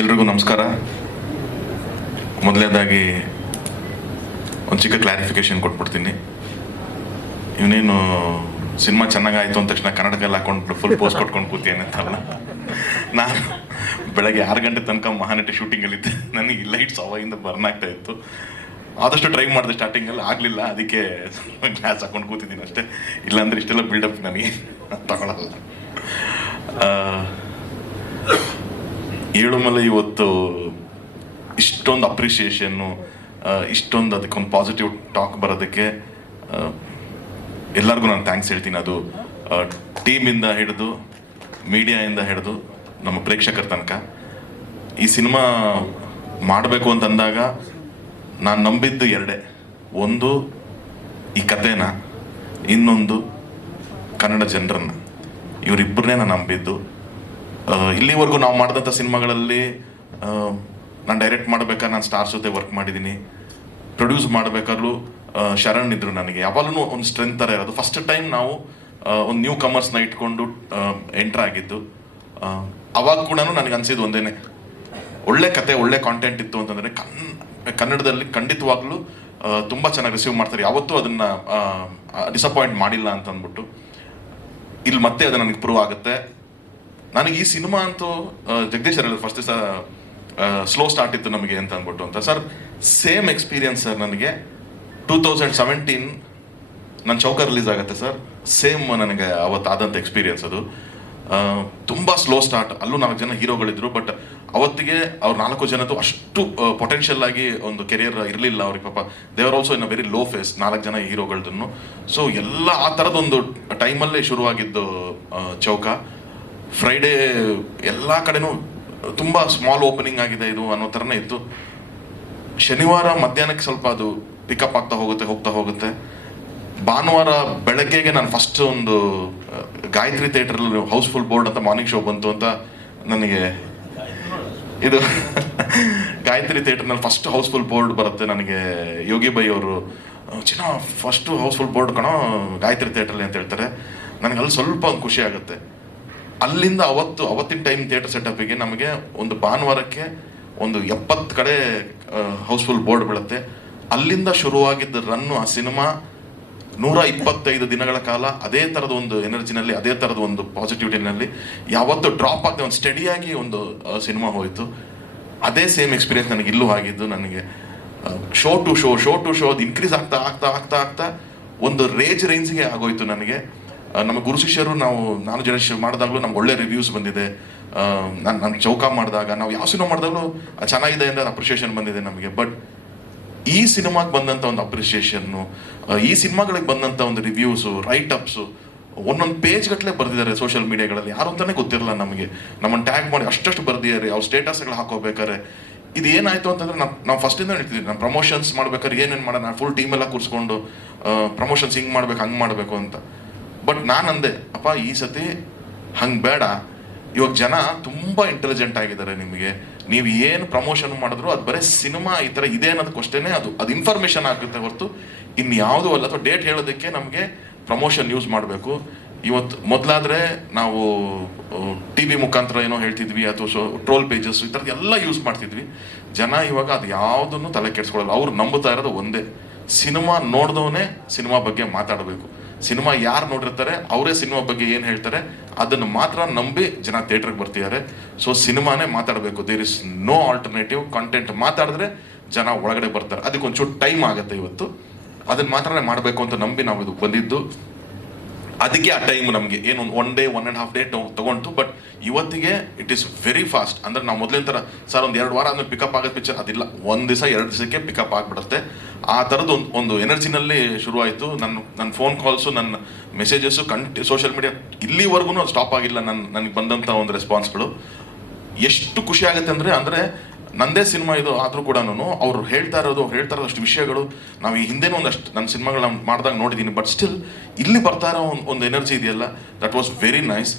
ಎಲ್ರಿಗೂ ನಮಸ್ಕಾರ. ಮೊದಲನೇದಾಗಿ ಒಂದು ಚಿಕ್ಕ ಕ್ಲಾರಿಫಿಕೇಶನ್ ಕೊಟ್ಬಿಡ್ತೀನಿ. ಇವನೇನು ಸಿನಿಮಾ ಚೆನ್ನಾಗಾಯಿತು ಅಂದ ತಕ್ಷಣ ಕನ್ನಡಕ್ಕೆಲ್ಲ ಹಾಕೊಂಡು ಫುಲ್ ಪೋಸ್ಟ್ ಕೊಟ್ಕೊಂಡು ಕೂತೀನಿ ಅಂತಲ್ಲ. ನಾನು ಬೆಳಗ್ಗೆ 6 ಗಂಟೆ ತನಕ ಮಹಾನಟಿ ಶೂಟಿಂಗಲ್ಲಿದ್ದೆ. ನನಗೆ ಲೈಟ್ಸ್ ಅವಾಗಿಂದ ಬರ್ನ್ ಆಗ್ತಾ ಇತ್ತು. ಆದಷ್ಟು ಟ್ರೈ ಮಾಡಿದೆ, ಸ್ಟಾರ್ಟಿಂಗಲ್ಲಿ ಆಗಲಿಲ್ಲ, ಅದಕ್ಕೆ ಗ್ಲಾಸ್ ಹಾಕೊಂಡು ಕೂತಿದ್ದೀನಿ ಅಷ್ಟೇ. ಇಲ್ಲಾಂದರೆ ಇಷ್ಟೆಲ್ಲ ಬಿಲ್ಡಪ್ ನನಗೆ ತಗೊಳ್ಳಲ್ಲ. ಏಳುಮಲೆ ಇವತ್ತು ಇಷ್ಟೊಂದು ಅಪ್ರಿಷಿಯೇಷನ್ನು, ಇಷ್ಟೊಂದು ಅದಕ್ಕೊಂದು ಪಾಸಿಟಿವ್ ಟಾಕ್ ಬರೋದಕ್ಕೆ ಎಲ್ಲರಿಗೂ ನಾನು ಥ್ಯಾಂಕ್ಸ್ ಹೇಳ್ತೀನಿ. ಅದು ಟೀಮಿಂದ ಹಿಡಿದು ಮೀಡಿಯಾಯಿಂದ ಹಿಡಿದು ನಮ್ಮ ಪ್ರೇಕ್ಷಕರ ತನಕ. ಈ ಸಿನಿಮಾ ಮಾಡಬೇಕು ಅಂತಂದಾಗ ನಾನು ನಂಬಿದ್ದು ಎರಡೇ. ಒಂದು ಈ ಕಥೆನ, ಇನ್ನೊಂದು ಕನ್ನಡ ಜನರನ್ನು. ಇವರಿಬ್ಬರನ್ನೇ ನಾನು ನಂಬಿದ್ದು. ಇಲ್ಲಿವರೆಗೂ ನಾವು ಮಾಡಿದಂಥ ಸಿನಿಮಾಗಳಲ್ಲಿ ನಾನು ಡೈರೆಕ್ಟ್ ಮಾಡ್ಬೇಕಾದ್ರೆ ನಾನು ಸ್ಟಾರ್ಸ್ ಜೊತೆ ವರ್ಕ್ ಮಾಡಿದ್ದೀನಿ. ಪ್ರೊಡ್ಯೂಸ್ ಮಾಡಬೇಕಾದ್ರೂ ಶರಣ್ ಇದ್ರು. ನನಗೆ ಯಾವಾಗಲೂ ಒಂದು ಸ್ಟ್ರೆಂತ್ ಥರ ಇರೋದು. ಫಸ್ಟ್ ಟೈಮ್ ನಾವು ಒಂದು ನ್ಯೂ ಕಮರ್ಸ್ನ ಇಟ್ಕೊಂಡು ಎಂಟ್ರ್ ಆಗಿದ್ದು. ಅವಾಗ ಕೂಡ ನನಗೆ ಅನಿಸಿದ್ದು ಒಂದೇ, ಒಳ್ಳೆ ಕತೆ, ಒಳ್ಳೆ ಕಾಂಟೆಂಟ್ ಇತ್ತು ಅಂತಂದರೆ ಕನ್ನಡದಲ್ಲಿ ಖಂಡಿತವಾಗ್ಲೂ ತುಂಬ ಚೆನ್ನಾಗಿ ರಿಸೀವ್ ಮಾಡ್ತಾರೆ. ಯಾವತ್ತೂ ಅದನ್ನು ಡಿಸಪಾಯಿಂಟ್ ಮಾಡಿಲ್ಲ ಅಂತ ಅಂದ್ಬಿಟ್ಟು ಇಲ್ಲಿ ಮತ್ತೆ ಅದು ನನಗೆ ಪ್ರೂವ್ ಆಗುತ್ತೆ. ನನಗೆ ಈ ಸಿನಿಮಾ ಅಂತೂ ಜಗದೀಶ್ ಸರ್ ಹೇಳಿದ್ರು ಫಸ್ಟ್ ದಿವಸ ಸ್ಲೋ ಸ್ಟಾರ್ಟ್ ಇತ್ತು ನಮಗೆ ಅಂತ ಅಂದ್ಬಿಟ್ಟು ಅಂತ. Sir same experience sir. ನನಗೆ 2017 ನನ್ನ ಚೌಕ ರಿಲೀಸ್ ಆಗುತ್ತೆ ಸರ್. ಸೇಮ್ ನನಗೆ ಅವತ್ತು ಆದಂಥ ಎಕ್ಸ್ಪೀರಿಯನ್ಸ್ ಅದು. ತುಂಬ ಸ್ಲೋ ಸ್ಟಾರ್ಟ್. ಅಲ್ಲೂ 4 ಜನ ಹೀರೋಗಳಿದ್ರು. ಬಟ್ ಅವತ್ತಿಗೆ ಅವ್ರು 4 ಜನದ್ದು ಅಷ್ಟು ಪೊಟೆನ್ಷಿಯಲ್ ಆಗಿ ಒಂದು ಕೆರಿಯರ್ ಇರಲಿಲ್ಲ ಅವ್ರಿಗೆ. ಪಾಪ ದೇವರ್ also in a very low phase, 4 ಜನ ಹೀರೋಗಳದನ್ನು. ಸೊ ಎಲ್ಲ ಆ ಥರದೊಂದು ಟೈಮಲ್ಲೇ ಶುರುವಾಗಿದ್ದು ಚೌಕ. ಫ್ರೈಡೇ ಎಲ್ಲ ಕಡೆನೂ ತುಂಬ ಸ್ಮಾಲ್ ಓಪನಿಂಗ್ ಆಗಿದೆ ಇದು ಅನ್ನೋ ಥರನೇ ಇತ್ತು. ಶನಿವಾರ ಮಧ್ಯಾಹ್ನಕ್ಕೆ ಸ್ವಲ್ಪ ಅದು ಪಿಕಪ್ ಆಗ್ತಾ ಹೋಗುತ್ತೆ. ಭಾನುವಾರ ಬೆಳಗ್ಗೆಗೆ ನಾನು ಫಸ್ಟ್ ಒಂದು ಗಾಯತ್ರಿ ಥಿಯೇಟ್ರಲ್ಲಿ ಹೌಸ್ಫುಲ್ ಬೋರ್ಡ್ ಅಂತ ಮಾರ್ನಿಂಗ್ ಶೋ ಬಂತು ಅಂತ ನನಗೆ ಇದು ಗಾಯತ್ರಿ ಥಿಯೇಟರ್ನಲ್ಲಿ ಫಸ್ಟ್ ಹೌಸ್ಫುಲ್ ಬೋರ್ಡ್ ಬರುತ್ತೆ ನನಗೆ. ಯೋಗಿ ಬೈ ಅವರು ಫಸ್ಟು ಹೌಸ್ಫುಲ್ ಬೋರ್ಡ್ ಕಣೋ ಗಾಯತ್ರಿ ಥಿಯೇಟ್ರಲ್ಲಿ ಅಂತ ಹೇಳ್ತಾರೆ. ನನಗೆ ಅಲ್ಲಿ ಸ್ವಲ್ಪ ಒಂದು ಖುಷಿ ಆಗುತ್ತೆ. ಅಲ್ಲಿಂದ ಅವತ್ತಿನ ಟೈಮ್ ಥಿಯೇಟರ್ ಸೆಟಪ್ಪಿಗೆ ನಮಗೆ ಒಂದು ಭಾನುವಾರಕ್ಕೆ ಒಂದು 70 ಕಡೆ ಹೌಸ್ಫುಲ್ ಬೋರ್ಡ್ ಬೀಳುತ್ತೆ. ಅಲ್ಲಿಂದ ಶುರುವಾಗಿದ್ದ ರನ್ನು ಆ ಸಿನಿಮಾ 125 ದಿನಗಳ ಕಾಲ ಅದೇ ಥರದ ಒಂದು ಎನರ್ಜಿನಲ್ಲಿ, ಅದೇ ಥರದ ಒಂದು ಪಾಸಿಟಿವಿಟಿನಲ್ಲಿ ಯಾವತ್ತೂ ಡ್ರಾಪ್ ಆಗದೆ ಒಂದು ಸ್ಟಡಿಯಾಗಿ ಒಂದು ಸಿನಿಮಾ ಹೋಯಿತು. ಅದೇ ಸೇಮ್ ಎಕ್ಸ್ಪೀರಿಯನ್ಸ್ ನನಗೆ ಇಲ್ಲೂ ಆಗಿದ್ದು. ನನಗೆ ಶೋ ಟು ಶೋ ಅದು ಇನ್ಕ್ರೀಸ್ ಆಗ್ತಾ ಒಂದು ರೇಂಜ್ಗೆ ಆಗೋಯ್ತು ನನಗೆ. ನಮ್ಮ ಗುರು ಶಿಷ್ಯರು ನಾನು ಜನೇಶ್ ಮಾಡಿದಾಗಲೂ ನಮ್ಗೆ ಒಳ್ಳೆ ರಿವ್ಯೂಸ್ ಬಂದಿದೆ. ನಾನು ಚೌಕ ಮಾಡಿದಾಗ, ನಾವು ಯಾವ ಸಿನಿಮಾ ಮಾಡಿದಾಗಲೂ ಚೆನ್ನಾಗಿದೆ ಅಂತ ಅಪ್ರಿಷಿಯೇಷನ್ ಬಂದಿದೆ ನಮಗೆ. ಬಟ್ ಈ ಸಿನಿಮಾಗೆ ಬಂದಂಥ ಒಂದು ಅಪ್ರಿಷಿಯೇಷನ್ನು, ಈ ಸಿನಿಮಾಗಳಿಗೆ ಬಂದಂಥ ಒಂದು ರಿವ್ಯೂಸು, ರೈಟಪ್ಸು ಒಂದೊಂದು ಪೇಜ್ ಗಟ್ಟಲೆ ಬರೆದಿದ್ದಾರೆ ಸೋಷಿಯಲ್ ಮೀಡಿಯಾಗಳಲ್ಲಿ. ಯಾರು ಅಂತಲೇ ಗೊತ್ತಿರಲ್ಲ ನಮಗೆ. ನಮ್ಮನ್ನು ಟ್ಯಾಗ್ ಮಾಡಿ ಅಷ್ಟು ಬರ್ದಿದ್ದಾರೆ. ಅವ್ರು ಸ್ಟೇಟಸ್ಗಳು ಹಾಕೋಬೇಕಾರೆ ಇದು ಏನಾಯಿತು ಅಂತಂದರೆ ನಾವು ಫಸ್ಟಿಂದ ಹೇಳ್ತಿದ್ವಿ, ನಾನು ಪ್ರಮೋಷನ್ಸ್ ಮಾಡ್ಬೇಕಾದ್ರೆ ಏನೇನು ಮಾಡೋಣ, ಫುಲ್ ಟೀಮೆಲ್ಲ ಕೂರಿಸ್ಕೊಂಡು ಪ್ರಮೋಷನ್ಸ್ ಹಿಂಗೆ ಮಾಡ್ಬೇಕು ಹಂಗೆ ಮಾಡಬೇಕು ಅಂತ. ಬಟ್ ನಾನು ಅಂದೆ, ಅಪ್ಪ ಈ ಸತಿ ಹಂಗೆ ಬೇಡ. ಇವಾಗ ಜನ ತುಂಬ ಇಂಟೆಲಿಜೆಂಟ್ ಆಗಿದ್ದಾರೆ. ನಿಮಗೆ ನೀವು ಏನು ಪ್ರಮೋಷನ್ ಮಾಡಿದ್ರು ಅದು ಬರೀ ಸಿನಿಮಾ ಈ ಥರ ಇದೆ ಅನ್ನೋದಕ್ಕಷ್ಟೇ ಅದು ಇನ್ಫಾರ್ಮೇಷನ್ ಆಗುತ್ತೆ ಹೊರತು ಇನ್ಯಾವುದೂ ಅಲ್ಲ. ಅಥವಾ ಡೇಟ್ ಹೇಳೋದಕ್ಕೆ ನಮಗೆ ಪ್ರಮೋಷನ್ ಯೂಸ್ ಮಾಡಬೇಕು. ಇವತ್ತು ಮೊದಲಾದರೆ ನಾವು TV ಮುಖಾಂತರ ಏನೋ ಹೇಳ್ತಿದ್ವಿ, ಅಥವಾ ಟ್ರೋಲ್ ಪೇಜಸ್ ಈ ಥರದ್ದು ಎಲ್ಲ ಯೂಸ್ ಮಾಡ್ತಿದ್ವಿ. ಜನ ಇವಾಗ ಅದು ಯಾವುದನ್ನು ತಲೆ ಕೆಡಿಸ್ಕೊಳ್ಳಲ್ಲ. ಅವ್ರು ನಂಬುತ್ತಾ ಇರೋದು ಒಂದೇ, ಸಿನಿಮಾ ನೋಡಿದವನೇ ಸಿನಿಮಾ ಬಗ್ಗೆ ಮಾತಾಡಬೇಕು. ಸಿನಿಮಾ ಯಾರು ನೋಡಿರ್ತಾರೆ ಅವರೇ ಸಿನಿಮಾ ಬಗ್ಗೆ ಏನು ಹೇಳ್ತಾರೆ ಅದನ್ನು ಮಾತ್ರ ನಂಬಿ ಜನ ಥಿಯೇಟ್ರಿಗೆ ಬರ್ತಿದ್ದಾರೆ. ಸೊ ಸಿನಿಮಾನೇ ಮಾತಾಡಬೇಕು. There is no alternative. Content ಮಾತಾಡಿದ್ರೆ ಜನ ಒಳಗಡೆ ಬರ್ತಾರೆ. ಅದಕ್ಕೆ ಒಂಚೂರು ಟೈಮ್ ಆಗುತ್ತೆ. ಇವತ್ತು ಅದನ್ನು ಮಾತ್ರನೇ ಮಾಡಬೇಕು ಅಂತ ನಂಬಿ ನಾವು ಇದು ಬಂದಿದ್ದು. ಅದಕ್ಕೆ ಆ ಟೈಮ್ ನಮಗೆ ಏನು 1 day 1.5 day ತೊಗೊಂಡು. ಬಟ್ ಇವತ್ತಿಗೆ ಇಟ್ ಈಸ್ ವೆರಿ ಫಾಸ್ಟ್. ಅಂದರೆ ನಾವು ಮೊದಲಿನ ಥರ ಸರ್ ಒಂದು 2 ವಾರ ಆದ್ಮೇಲೆ ಪಿಕಪ್ ಆಗೋದು ಪಿಕ್ಚರ್ ಅದಿಲ್ಲ. 1 ದಿವಸ 2 ದಿವಸಕ್ಕೆ ಪಿಕಪ್ ಆಗಿಬಿಡುತ್ತೆ. ಆ ಥರದ್ದು ಒಂದು ಎನರ್ಜಿನಲ್ಲಿ ಶುರುವಾಯಿತು. ನನ್ನ ಫೋನ್ ಕಾಲ್ಸು, ನನ್ನ ಮೆಸೇಜಸ್ಸು, ಸೋಷಿಯಲ್ ಮೀಡಿಯಾ ಇಲ್ಲಿವರೆಗೂ ಅದು ಸ್ಟಾಪ್ ಆಗಿಲ್ಲ. ನನಗೆ ಬಂದಂಥ ಒಂದು ರೆಸ್ಪಾನ್ಸ್ಗಳು ಎಷ್ಟು ಖುಷಿ ಆಗುತ್ತೆ ಅಂದರೆ ನಂದೇ ಸಿನಿಮಾ ಇದು ಆದರೂ ಕೂಡ ಅವ್ರು ಹೇಳ್ತಾ ಇರೋದು ಅಷ್ಟು ವಿಷಯಗಳು ನಾವು ಈ ಹಿಂದೆನೂ ಒಂದಷ್ಟು ನನ್ನ ಸಿನಿಮಾಗಳು ಮಾಡಿದಾಗ ನೋಡಿದ್ದೀನಿ. ಬಟ್ ಸ್ಟಿಲ್ ಇಲ್ಲಿ ಬರ್ತಾ ಇರೋ ಒಂದು ಎನರ್ಜಿ ಇದೆಯಲ್ಲ, ದಟ್ ವಾಸ್ ವೆರಿ ನೈಸ್.